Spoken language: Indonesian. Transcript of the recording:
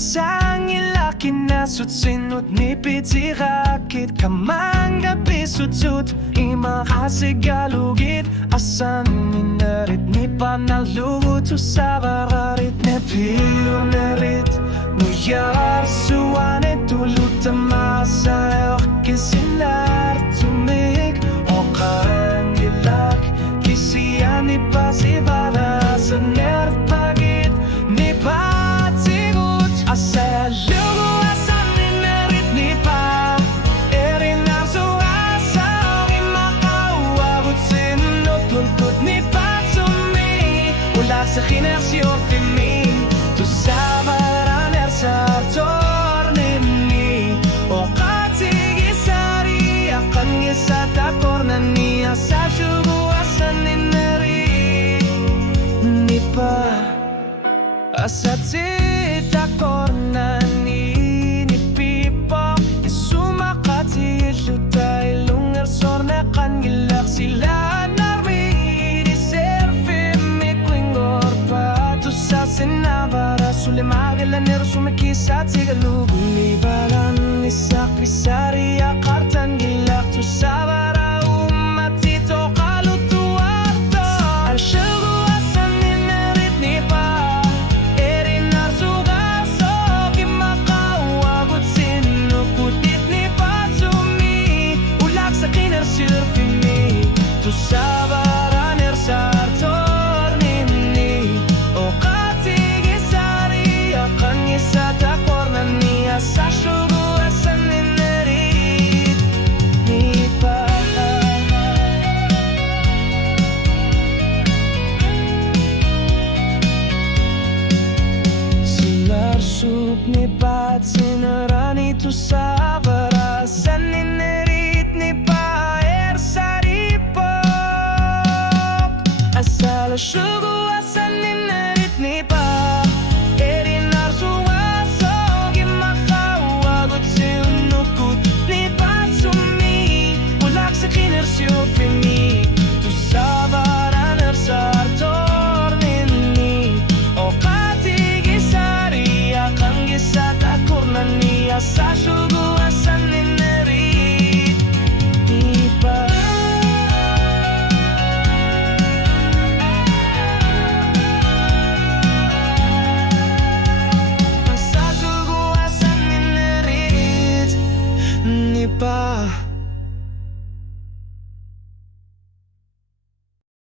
Sangila kinasut sinut ni pitirakit Kamanga pisut-sut ima kasigalugit Asan minarit ni panalugut Usabararit ne piur nerit Nuyar suanet tulut tamasa Kisilar tumik Okan gilak Kisian ni pasibara Sa nerd pagit ni patigut Asa lugu asan ni nerit ni pa Erin arzu asa Imakawagut sinut Tuntut ni patumi Ulak sa kinersyon fimi Tu sabaran ersartor nini O katigisari Akan ngisa takor na niya Sa lugu asan ni nerit ni pa Asati takor na ni pipa Isumakati lutay lungar sorna kan gilak sila narmi Diserfi mi kwingor pa Tu sa sinabara sulimagala nero sumikisa tigalugu Libalan isak pisari akartan gilak Tu sabara umatito kalutuarto Alshugu asan ni nerit ni pa Tu sabaran ersartor nini O katigisari Akan ngisa takor na niya Sa syugu asan ni nerit ni pa Silarsuk ni pat sinarani Tu sabara asan ni nerit ni pa Asal syugu asan ni nerit ni pa Erin arzu aso Gimakawagot sinukut ni patsumi Ulak sa kinersyo fimi Tu sabaran ersartor nini O katigisari Akan gisa takor na niya Sa syugu asan ni nerit ni pa Ba